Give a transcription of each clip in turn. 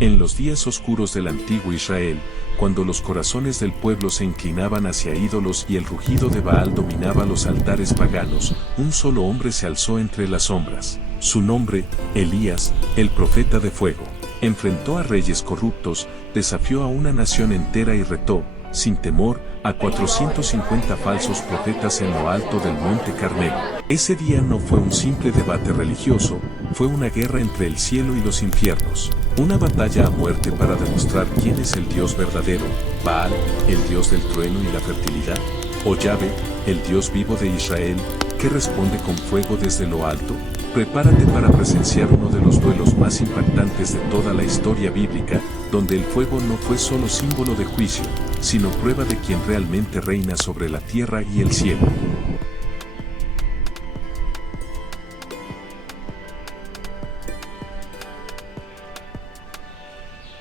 En los días oscuros del antiguo Israel, cuando los corazones del pueblo se inclinaban hacia ídolos y el rugido de Baal dominaba los altares paganos, un solo hombre se alzó entre las sombras. Su nombre, Elías, el profeta de fuego. Enfrentó a reyes corruptos, desafió a una nación entera y retó, sin temor, a 450 falsos profetas en lo alto del monte Carmelo. Ese día no fue un simple debate religioso, fue una guerra entre el cielo y los infiernos. Una batalla a muerte para demostrar quién es el Dios verdadero, Baal, el Dios del trueno y la fertilidad, o Yahvé, el Dios vivo de Israel, que responde con fuego desde lo alto. Prepárate para presenciar uno de los duelos más impactantes de toda la historia bíblica, donde el fuego no fue solo símbolo de juicio, sino prueba de quien realmente reina sobre la tierra y el cielo.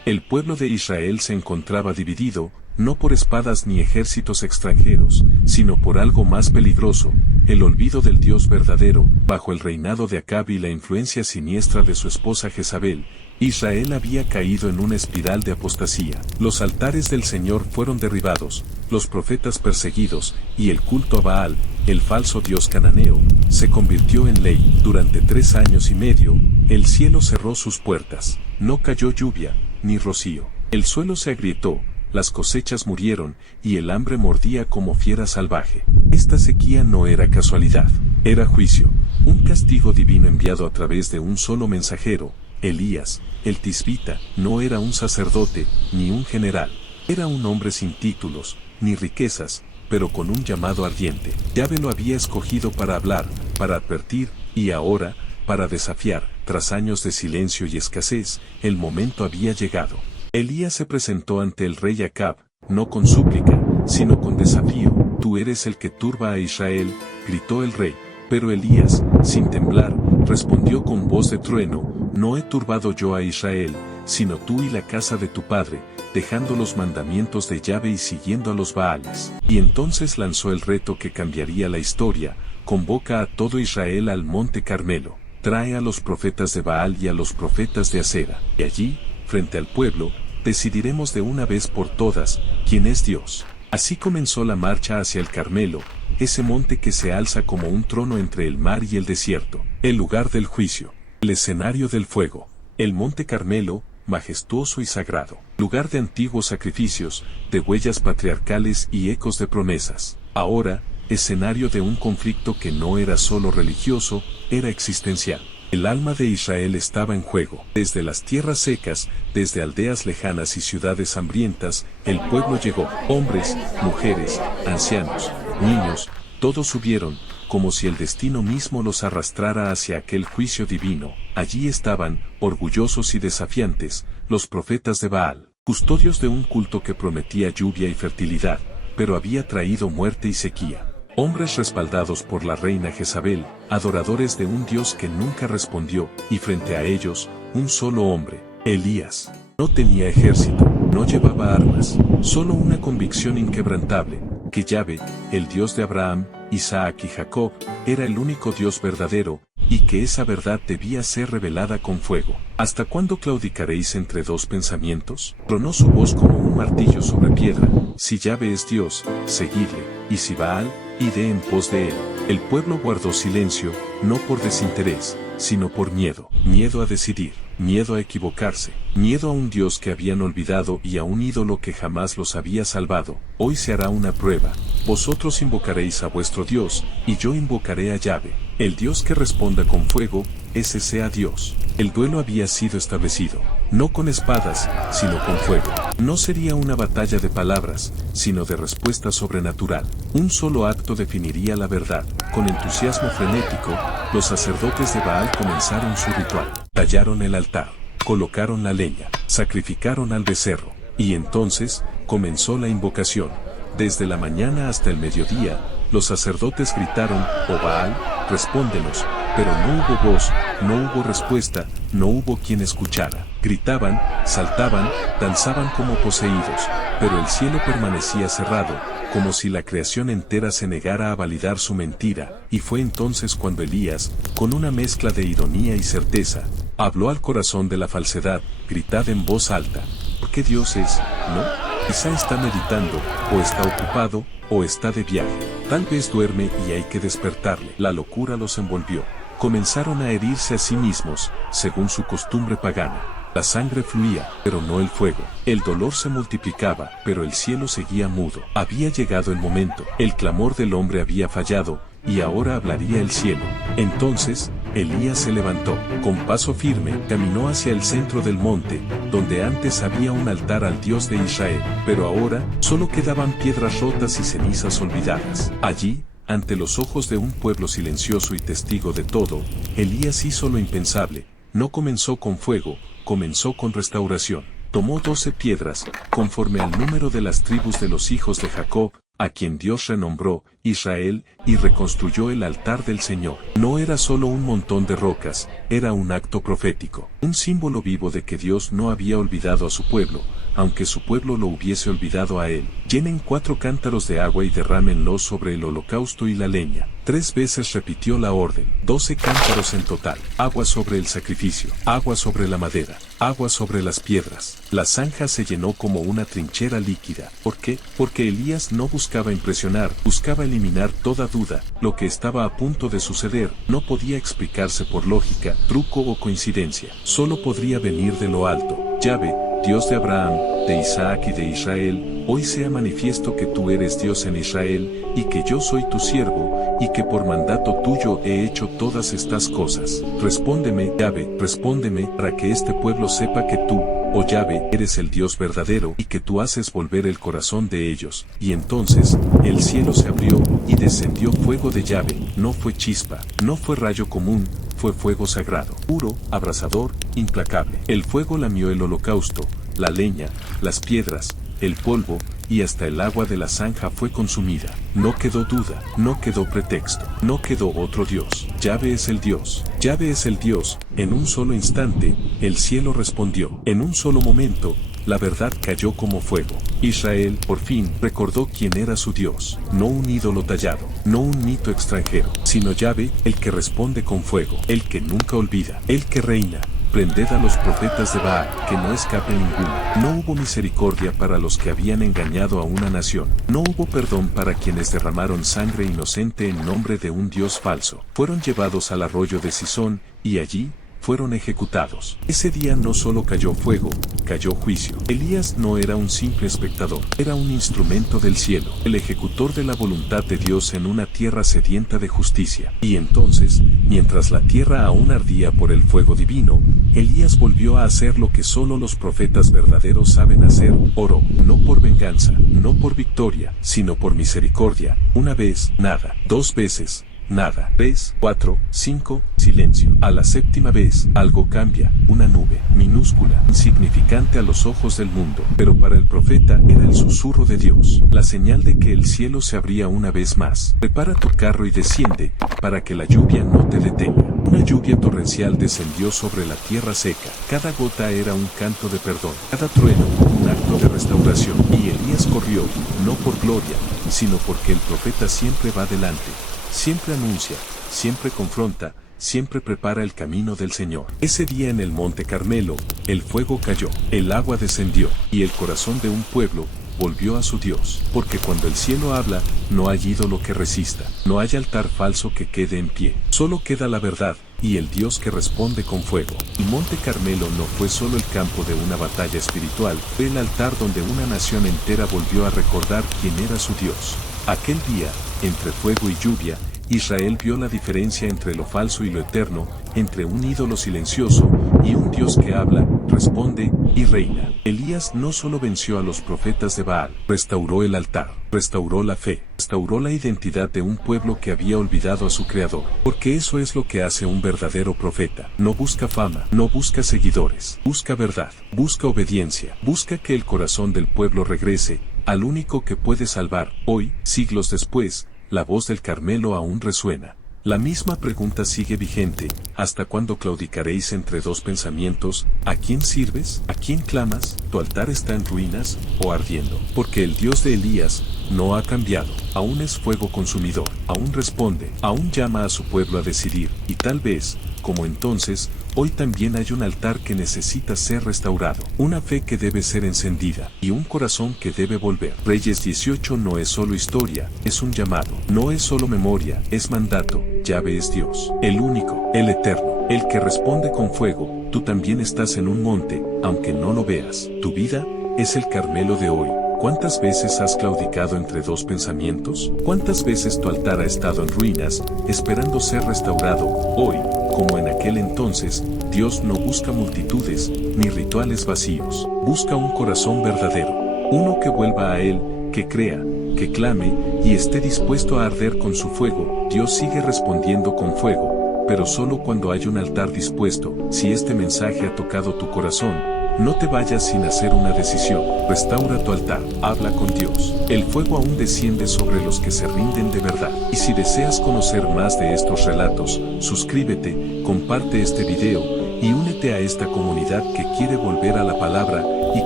El pueblo de Israel se encontraba dividido, no por espadas ni ejércitos extranjeros, sino por algo más peligroso, el olvido del Dios verdadero. Bajo el reinado de Acab y la influencia siniestra de su esposa Jezabel, Israel había caído en una espiral de apostasía. Los altares del Señor fueron derribados, los profetas perseguidos, y el culto a Baal, el falso dios cananeo, se convirtió en ley. Durante 3 años y medio, el cielo cerró sus puertas. No cayó lluvia, ni rocío. El suelo se agrietó, las cosechas murieron, y el hambre mordía como fiera salvaje. Esta sequía no era casualidad, era juicio, un castigo divino enviado a través de un solo mensajero. Elías, el tisbita, no era un sacerdote, ni un general, era un hombre sin títulos, ni riquezas, pero con un llamado ardiente. Yahvé lo había escogido para hablar, para advertir, y ahora, para desafiar. Tras años de silencio y escasez, el momento había llegado. Elías se presentó ante el rey Acab, no con súplica, sino con desafío. «Tú eres el que turba a Israel», gritó el rey. Pero Elías, sin temblar, respondió con voz de trueno: «No he turbado yo a Israel, sino tú y la casa de tu padre, dejando los mandamientos de Yahvé y siguiendo a los Baales». Y entonces lanzó el reto que cambiaría la historia: «Convoca a todo Israel al monte Carmelo. Trae a los profetas de Baal y a los profetas de Acera. Y allí, frente al pueblo, decidiremos de una vez por todas quién es Dios». Así comenzó la marcha hacia el Carmelo, ese monte que se alza como un trono entre el mar y el desierto, el lugar del juicio, el escenario del fuego. El monte Carmelo, majestuoso y sagrado, lugar de antiguos sacrificios, de huellas patriarcales y ecos de promesas. Ahora, escenario de un conflicto que no era solo religioso, era existencial. El alma de Israel estaba en juego. Desde las tierras secas, desde aldeas lejanas y ciudades hambrientas, el pueblo llegó. Hombres, mujeres, ancianos, niños, todos subieron, como si el destino mismo los arrastrara hacia aquel juicio divino. Allí estaban, orgullosos y desafiantes, los profetas de Baal, custodios de un culto que prometía lluvia y fertilidad, pero había traído muerte y sequía. Hombres respaldados por la reina Jezabel, adoradores de un Dios que nunca respondió, y frente a ellos, un solo hombre, Elías. No tenía ejército, no llevaba armas, solo una convicción inquebrantable, que Yahvé, el Dios de Abraham, Isaac y Jacob, era el único Dios verdadero, y que esa verdad debía ser revelada con fuego. ¿Hasta cuándo claudicaréis entre dos pensamientos? Tronó su voz como un martillo sobre piedra: si Yahvé es Dios, seguidle, y si Baal, id en pos de él. El pueblo guardó silencio, no por desinterés, sino por miedo. Miedo a decidir, miedo a equivocarse, miedo a un Dios que habían olvidado y a un ídolo que jamás los había salvado. Hoy se hará una prueba. Vosotros invocaréis a vuestro Dios, y yo invocaré a Yahvé. El Dios que responda con fuego, ese sea Dios. El duelo había sido establecido, no con espadas, sino con fuego. No sería una batalla de palabras, sino de respuesta sobrenatural. Un solo acto definiría la verdad. Con entusiasmo frenético, los sacerdotes de Baal comenzaron su ritual. Tallaron el altar, colocaron la leña, sacrificaron al becerro, y entonces comenzó la invocación. Desde la mañana hasta el mediodía, los sacerdotes gritaron: «Oh Baal, respóndenos», pero no hubo voz, no hubo respuesta, no hubo quien escuchara. Gritaban, saltaban, danzaban como poseídos, pero el cielo permanecía cerrado, como si la creación entera se negara a validar su mentira. Y fue entonces cuando Elías, con una mezcla de ironía y certeza, Habló al corazón de la falsedad, gritad en voz alta. Porque Dios es, ¿no? Quizá está meditando, o está ocupado, o está de viaje. Tal vez duerme y hay que despertarle. La locura los envolvió. Comenzaron a herirse a sí mismos, según su costumbre pagana. La sangre fluía, pero no el fuego. El dolor se multiplicaba, pero el cielo seguía mudo. Había llegado el momento. El clamor del hombre había fallado, y ahora hablaría el cielo. Entonces, Elías se levantó. Con paso firme, caminó hacia el centro del monte, donde antes había un altar al Dios de Israel. Pero ahora, solo quedaban piedras rotas y cenizas olvidadas. Allí, ante los ojos de un pueblo silencioso y testigo de todo, Elías hizo lo impensable. No comenzó con fuego, comenzó con restauración. Tomó 12 piedras, conforme al número de las tribus de los hijos de Jacob, a quien Dios renombró Israel, y reconstruyó el altar del Señor. No era solo un montón de rocas, era un acto profético, un símbolo vivo de que Dios no había olvidado a su pueblo, aunque su pueblo lo hubiese olvidado a él. Llenen 4 cántaros de agua y derrámenlos sobre el holocausto y la leña. 3 veces repitió la orden. 12 cántaros en total. Agua sobre el sacrificio. Agua sobre la madera. Agua sobre las piedras. La zanja se llenó como una trinchera líquida. ¿Por qué? Porque Elías no buscaba impresionar, buscaba eliminar toda duda. Lo que estaba a punto de suceder no podía explicarse por lógica, truco o coincidencia. Solo podría venir de lo alto. Yahvé, Dios de Abraham, de Isaac y de Israel, hoy sea manifiesto que tú eres Dios en Israel, y que yo soy tu siervo, y que por mandato tuyo he hecho todas estas cosas. Respóndeme, Yahvé, respóndeme, para que este pueblo sepa que tú, oh Yahvé, eres el Dios verdadero, y que tú haces volver el corazón de ellos. Y entonces, el cielo se abrió, y descendió fuego de Yahvé. No fue chispa, no fue rayo común, fue fuego sagrado, puro, abrasador, implacable. El fuego lamió el holocausto, la leña, las piedras, el polvo, y hasta el agua de la zanja fue consumida. No quedó duda, no quedó pretexto, no quedó otro Dios. Yahvé es el Dios. Yahvé es el Dios. En un solo instante, el cielo respondió. En un solo momento, la verdad cayó como fuego. Israel, por fin, recordó quién era su Dios. No un ídolo tallado, no un mito extranjero, sino Yahvé, el que responde con fuego, el que nunca olvida, el que reina. Prended a los profetas de Baal, que no escape ninguno. No hubo misericordia para los que habían engañado a una nación. No hubo perdón para quienes derramaron sangre inocente en nombre de un Dios falso. Fueron llevados al arroyo de Sisón, y allí fueron ejecutados. Ese día no solo cayó fuego, cayó juicio. Elías no era un simple espectador, era un instrumento del cielo, el ejecutor de la voluntad de Dios en una tierra sedienta de justicia. Y entonces, mientras la tierra aún ardía por el fuego divino, Elías volvió a hacer lo que solo los profetas verdaderos saben hacer: oró, no por venganza, no por victoria, sino por misericordia. Una vez, nada. 2 veces, nada. 3, 4, 5, silencio. A la 7ª vez, algo cambia. Una nube, minúscula, insignificante a los ojos del mundo, pero para el profeta era el susurro de Dios, la señal de que el cielo se abría una vez más. Prepara tu carro y desciende, para que la lluvia no te detenga. Una lluvia torrencial descendió sobre la tierra seca. Cada gota era un canto de perdón, cada trueno un acto de restauración. Y Elías corrió, no por gloria, sino porque el profeta siempre va delante. Siempre anuncia, siempre confronta, siempre prepara el camino del Señor. Ese día en el monte Carmelo, el fuego cayó, el agua descendió, y el corazón de un pueblo volvió a su Dios. Porque cuando el cielo habla, no hay ídolo que resista, no hay altar falso que quede en pie. Solo queda la verdad, y el Dios que responde con fuego. El monte Carmelo no fue solo el campo de una batalla espiritual, fue el altar donde una nación entera volvió a recordar quién era su Dios. Aquel día, entre fuego y lluvia, Israel vio la diferencia entre lo falso y lo eterno, entre un ídolo silencioso y un Dios que habla, responde y reina. Elías no solo venció a los profetas de Baal, restauró el altar, restauró la fe, restauró la identidad de un pueblo que había olvidado a su Creador. Porque eso es lo que hace un verdadero profeta. No busca fama, no busca seguidores, busca verdad, busca obediencia, busca que el corazón del pueblo regrese al único que puede salvar. Hoy, siglos después, la voz del Carmelo aún resuena. La misma pregunta sigue vigente: ¿hasta cuándo claudicaréis entre dos pensamientos? ¿A quién sirves? ¿A quién clamas? ¿Tu altar está en ruinas o ardiendo? Porque el Dios de Elías no ha cambiado, aún es fuego consumidor, aún responde, aún llama a su pueblo a decidir, y tal vez, como entonces, Hoy también hay un altar que necesita ser restaurado, una fe que debe ser encendida, y un corazón que debe volver. Reyes 18 no es solo historia, es un llamado. No es solo memoria, es mandato. Yahvé es Dios, el único, el eterno, el que responde con fuego. Tú también estás en un monte, aunque no lo veas. Tu vida es el Carmelo de hoy. ¿Cuántas veces has claudicado entre dos pensamientos? ¿Cuántas veces tu altar ha estado en ruinas, esperando ser restaurado? Hoy, como en aquel entonces, Dios no busca multitudes, ni rituales vacíos. Busca un corazón verdadero. Uno que vuelva a Él, que crea, que clame, y esté dispuesto a arder con su fuego. Dios sigue respondiendo con fuego, pero solo cuando hay un altar dispuesto. Si este mensaje ha tocado tu corazón, no te vayas sin hacer una decisión. Restaura tu altar, habla con Dios. El fuego aún desciende sobre los que se rinden de verdad. Y si deseas conocer más de estos relatos, suscríbete, comparte este video, y únete a esta comunidad que quiere volver a la palabra, y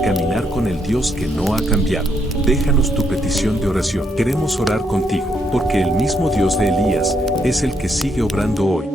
caminar con el Dios que no ha cambiado. Déjanos tu petición de oración. Queremos orar contigo, porque el mismo Dios de Elías, es el que sigue obrando hoy.